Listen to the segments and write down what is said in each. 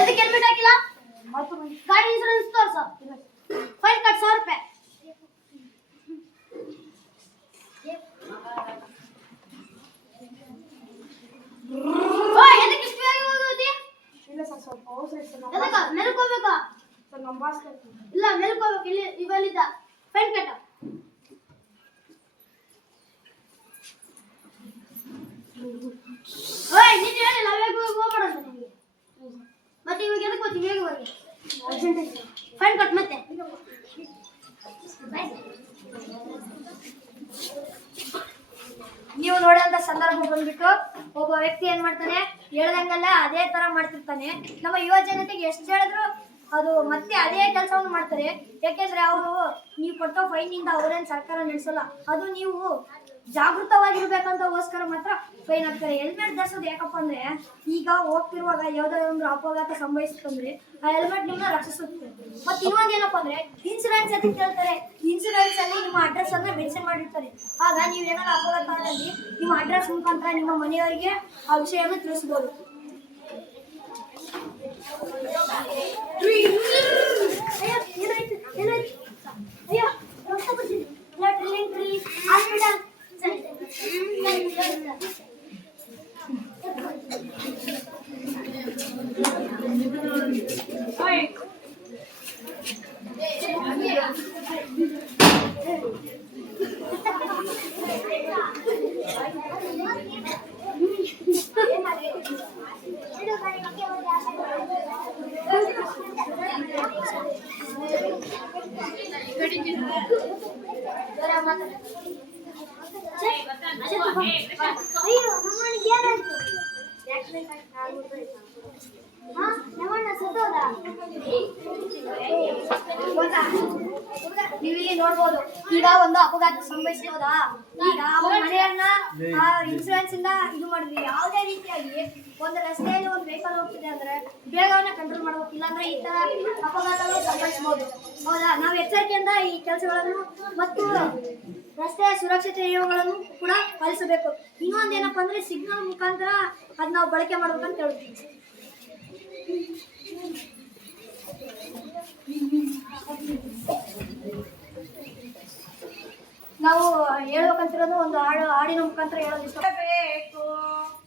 ಎದಕ್ಕೆ ಹೆಲ್ಮೆಟ್ ಹಾಕಿಲ್ಲ? ಗಾಡಿ ಇನ್ಶೂರೆನ್ಸ್ ತೋರ್ಸ. ಫೈನ್ ಕಟ್ 100 ರೂಪಾಯಿ. ಎದಕ್ಕೆ ಇಷ್ಟು ಬೇಗ ಹೋಗೋದಿ? ಇಲ್ಲ ಸರ್, ಸ್ವಲ್ಪ ಅವಸರ ಇತ್ತು. ಎದಕ್ಕೆ ಮೆಲ್ಕೋಬೇಕಾ? ಸರ್ ನಮ್ಮ ಬಾಸ್ ಕರ್ತೀನಿ. ಇಲ್ಲ ಮೆಲ್ಕೋಬೇಕು. ಇಲ್ಲಿ ಇವಲ್ಲಿದ್ದ ಫೈನ್ ಕಟ್ಟ. ನೀನು ಹೇಳಿಲ್ಲ ಬೇಗ ಹೋಗ್ಬೇಡ ಅಂತ ನಿಮಗೆ. ಮತ್ತೆ ಇವಾಗ ಎದಕ್ಕೆ ಹೋಗ್ತಿ ಬೇಗ ಹೋಗಿ? ಅರ್ಜೆಂಟ್ ಐತೆ. ಫೈನ್ ಕಟ್ ಮತ್ತೆ. ನೀವು ನೋಡೋಂಥ ಸಂದರ್ಭ ಬಂದ್ಬಿಟ್ಟು ಒಬ್ಬ ವ್ಯಕ್ತಿ ಏನ್ ಮಾಡ್ತಾನೆ, ಹೇಳ್ದಂಗಲ್ಲ ಅದೇ ತರ ಮಾಡ್ತಿರ್ತಾನೆ. ನಮ್ಮ ಯುವ ಜನತೆಗೆ ಎಷ್ಟು ಹೇಳಿದ್ರು ಅದು ಮತ್ತೆ ಅದೇ ಕೆಲಸವನ್ನು ಮಾಡ್ತಾರೆ. ಯಾಕೆಂದ್ರೆ ಅವರು ನೀವು ಕೊಟ್ಟೋ ಫೈನಿಂದ ಅವರೇನು ಸರ್ಕಾರ ನಡೆಸಲ್ಲ. ಅದು ನೀವು ಜಾಗೃತವಾಗಿರ್ಬೇಕಂತಗೋಸ್ಕರ ಮಾತ್ರ ಫೈನ್ ಹಾಕ್ತಾರೆ. ಹೆಲ್ಮೆಟ್ ಧರಿಸೋದು ಯಾಕಪ್ಪ ಅಂದ್ರೆ, ಈಗ ಹೋಗ್ತಿರುವಾಗ ಯಾವುದೋ ಒಂದು ಅಪಘಾತ ಸಂಭವಿಸ್ತಂದ್ರೆ ಆ ಹೆಲ್ಮೆಟ್ ನಿಮ್ಮನ್ನ ರಕ್ಷಿಸುತ್ತೆ. ಮತ್ತೆ ಇನ್ನೊಂದೇನಪ್ಪ ಅಂದ್ರೆ, ಇನ್ಸೂರೆನ್ಸ್ ಅಂತ ಕೇಳ್ತಾರೆ. ಇನ್ಸೂರೆನ್ಸ್ ಅಲ್ಲಿ ನಿಮ್ಮ ಅಡ್ರೆಸ್ ಅನ್ನ ಮೆನ್ಷನ್ ಮಾಡಿರ್ತಾರೆ. ಆಗ ನೀವು ಏನಾದ್ರು ಅಪಘಾತದಲ್ಲಿ ನಿಮ್ಮ ಅಡ್ರೆಸ್ ಮುಖಾಂತರ ನಿಮ್ಮ ಮನೆಯವರಿಗೆ ಆ ವಿಷಯವನ್ನು ತಿಳಿಸಬಹುದು. ನೀವಿಲ್ಲಿ ನೋಡ್ಬೋದು, ಈಗ ಒಂದು ಅಪಘಾತ ಸಂಭವಿಸಿರೋದಾ, ಈಗ ಅವ್ರ ಮನೆಯನ್ನ ಇನ್ಸೂರೆನ್ಸ್ ಇಂದ ಇದು ಮಾಡಿದ್ವಿ. ಯಾವುದೇ ರೀತಿಯಾಗಿ ಒಂದು ರಸ್ತೆಯಲ್ಲಿ ಒಂದು ವೆಹಿಕಲ್ ಹೋಗ್ತಿದೆ ಅಂದ್ರೆ ಬೇಗವನ್ನ ಕಂಟ್ರೋಲ್ ಮಾಡ್ಬೇಕು, ಇಲ್ಲಾಂದ್ರೆ ಈ ತರ ಅಪಘಾತಗಳು ಸಂಭವಿಸಬಹುದು. ಹೌದಾ? ನಾವು ಎಚ್ಚರಿಕೆಯಿಂದ ಈ ಕೆಲಸಗಳನ್ನು ಮತ್ತು ರಸ್ತೆಯ ಸುರಕ್ಷತೆ ನಿಯಮಗಳನ್ನು ಕೂಡ ಪಾಲಿಸಬೇಕು. ಇನ್ನೊಂದೇನಪ್ಪ ಅಂದ್ರೆ, ಸಿಗ್ನಲ್ ಮುಖಾಂತರ ಅದ್ ನಾವು ಬಳಕೆ ಮಾಡ್ಬೇಕಂತ ಹೇಳ್ತೀವಿ. ನಾವು ಹೇಳ್ಬೇಕಂತಿರೋದು ಒಂದು ಹಾಡಿನ ಮುಖಾಂತರ ಹೇಳೋದು ಇಷ್ಟಬೇಕು.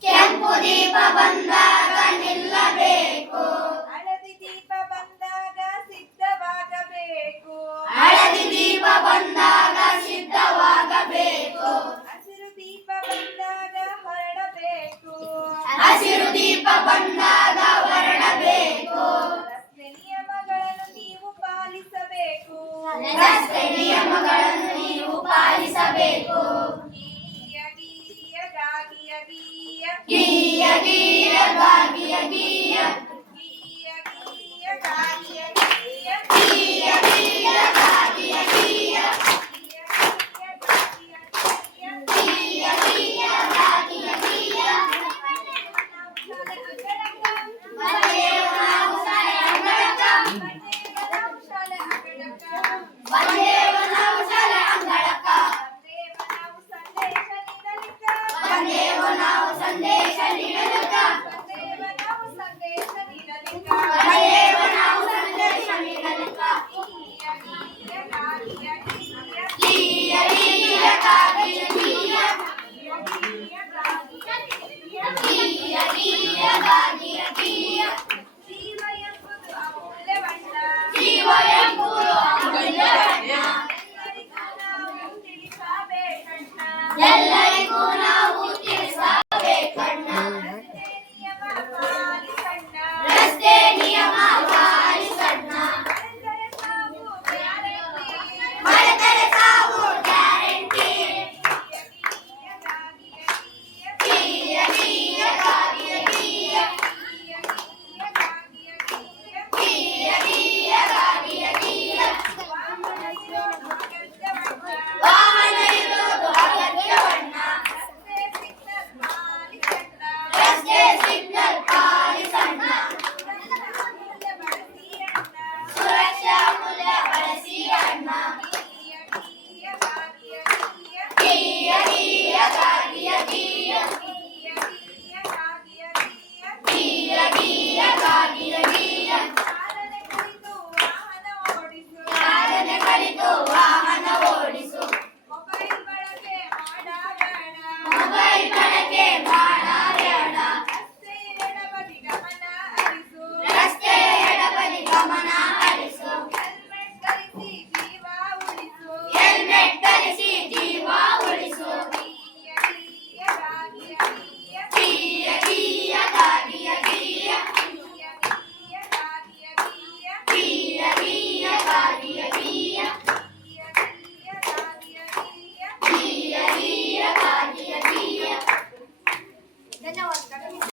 ಕೆಂಪು ದೀಪ ಬಂದಾಗ ನಿಲ್ಲಬೇಕು, ಹಳದಿ ದೀಪ ಬಂದಾಗ ಸಿದ್ಧವಾಗಬೇಕು, ಹಳದಿ ದೀಪ ಬಂದಾಗ ಸಿದ್ಧವಾಗಬೇಕು, ಹಸಿರು ದೀಪ ಬಂದಾಗ ಹೊರಡಬೇಕು, ಹಸಿರು ದೀಪ ಬಂದಾಗ